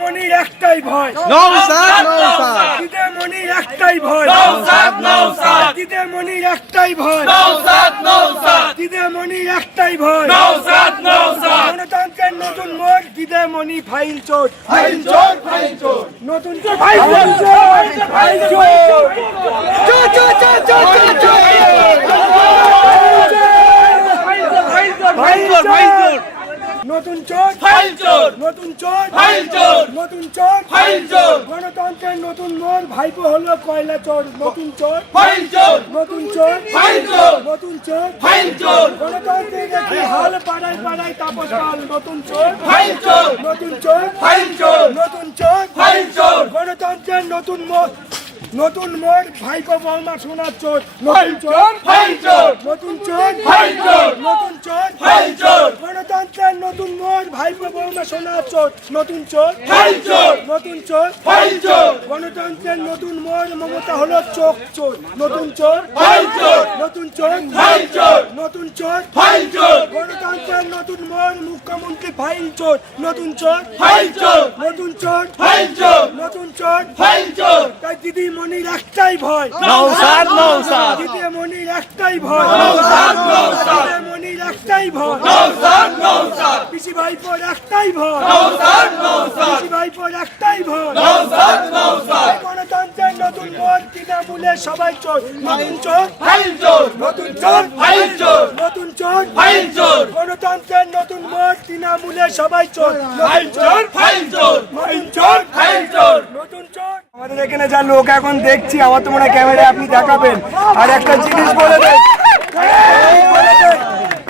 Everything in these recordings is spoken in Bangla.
মনির একটাই ভয়, নওশাদ নওশাদ দিদে মনির একটাই ভয়, নওশাদ নওশাদ দিদে মনির একটাই ভয়, নওশাদ নওশাদ দিদে মনির একটাই ভয়, নওশাদ নওশাদ গণতন্ত্রের নতুন মোড়, দিদে মনি ফাইল চোর, ফাইল চোর ফাইল চোর নতুন ফাইল চোর, ফাইল চোর, চোর চোর চোর চোর চোর নতুন চোর, ফাইল চোর নতুন চোর, ফাইল চোর নতুন চোর, ফাইল চোর গণতন্ত্রের নতুন মোড়, ভাইপো হলো কয়লা চোর, নতুন চোর, ফাইল চোর নতুন চোর, ফাইল চোর নতুন চোর, ফাইল চোর গণতন্ত্রের একটি হাল পাড়ায় পাড়ায় তাপস পাল, নতুন চোর, ফাইল চোর নতুন চোর, ফাইল চোর নতুন চোর, ফাইল চোর গণতন্ত্রের নতুন মোড়, নতুন মোড়, ভাইপো বৌমা সোনার চোর, নতুন চোর, ফাইল চোর নতুন চোর, ফাইল চোর নতুন চোর, ফাইল চোর গণতন্ত্রের নতুন মোড়, ভাইপো বৌমা সোনার চোর, নতুন চোর, ফাইল চোর নতুন চোর, ফাইল চোর গণতন্ত্রের নতুন মোড়, মমতা হলো চোখ চোর, নতুন চোর, ফাইল চোর নতুন চোর, ফাইল চোর নতুন চোর, ফাইল চোর গণতন্ত্রের নতুন মোড়, মুখ্যমন্ত্রী ফাইল চোর, নতুন চোর, ফাইল চোর নতুন চোর, ফাইল চোর নতুন চোর, ফাইল চোর তাই দিদি মনির একটাই ভয়, নওশাদ নওশাদ দিদি মনির একটাই ভয়, নওশাদ নওশাদ দিদি মনির একটাই ভয়, নওশাদ নওশাদ পিসি ভাইপোর একটাই ভয়, নওশাদ নওশাদ পিসি ভাইপোর একটাই ভয়, নওশাদ নওশাদ গণতন্ত্রের নতুন মোড়, তৃণমূলের সবাই চোর, নতুন চোর, ফাইল চোর নতুন চোর, ফাইল চোর নতুন চোর, ফাইল চোর গণতন্ত্রের নতুন মোড়, তৃণমূলের সবাই চোর, ফাইল নতুন চোর ফাইল চোর নতুন চোর, ফাইল চোর নতুন চোর। আমাদের এখানে যা লোক এখন দেখছি, আমার তো মনে হয় ক্যামেরায় আপনি দেখাবেন। আর একটা জিনিস বলে দেন,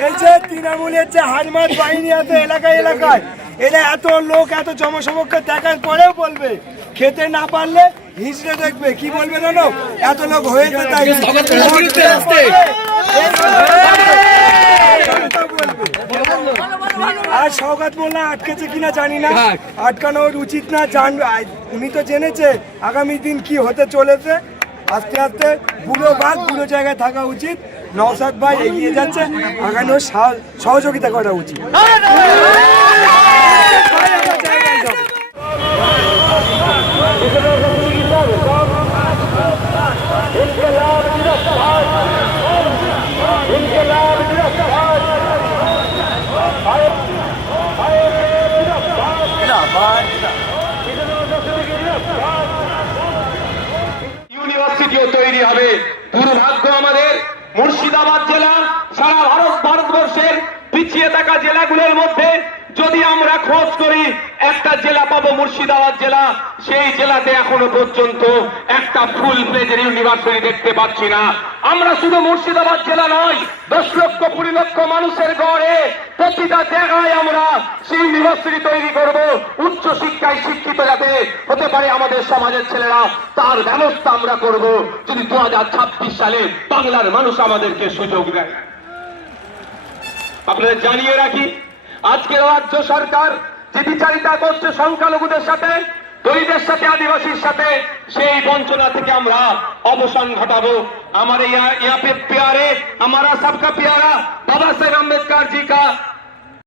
এই যে তৃণমূলের যে হারমাত বাহিনী আছে এলাকায় এলাকায়, এরা এত লোক এত জনসমক্ষ দেখার পরেও বলবে খেতে না পারলে হিসড়ে দেখবে, কি বলবে জানো, এত লোক হয়েছে তাই আর সওগাত মোল্লা আটকেছে কিনা জানি না, আটকানো ওর উচিত না, উনি তো জেনেছে আগামী দিন কি হতে চলেছে। আস্তে আস্তে বুড়ো বাদ বুড়ো জায়গায় থাকা উচিত। নওশাদ ভাই এগিয়ে যাচ্ছে, আগানোর সহযোগিতা করা উচিত। ইউনিভার্সিটিও তৈরি হবে। দুর্ভাগ্য আমাদের মুর্শিদাবাদ জেলা সারা ভারতবর্ষের পিছিয়ে থাকা জেলাগুলোর মধ্যে যদি আমরা খোঁজ করি একটা জেলা পাবো মুর্শিদাবাদ জেলা, সেই জেলাতে এখনো পর্যন্ত একটা ফুল প্লেজের ইউনিভার্সিটি দেখতে পাচ্ছি না। আমরা শুধু মুর্শিদাবাদ জেলা নয়, 10 লক্ষ 20 লক্ষ মানুষের গড়ে প্রতিটা জায়গায় আমরা সেই ইউনিভার্সিটি তৈরি করব। উচ্চ শিক্ষায় শিক্ষিত যাতে হতে পারে আমাদের সমাজের ছেলেরা, তার ব্যবস্থা আমরা করব যদি 2026 সালে বাংলার মানুষ আমাদেরকে সুযোগ দেয়। আপনাদের জানিয়ে রাখি, আজকে রাজ্য সরকার যে বিচারিতা করছে সংখ্যালঘুদের সাথে, দলিতদের সাথে, আদিবাসীর সাথে, সেই বঞ্চনা থেকে আমরা অবসান ঘটাবো। हमारे यहाँ पे प्यारे, हमारा सबका प्यारा बाबा साहेब अम्बेडकर जी का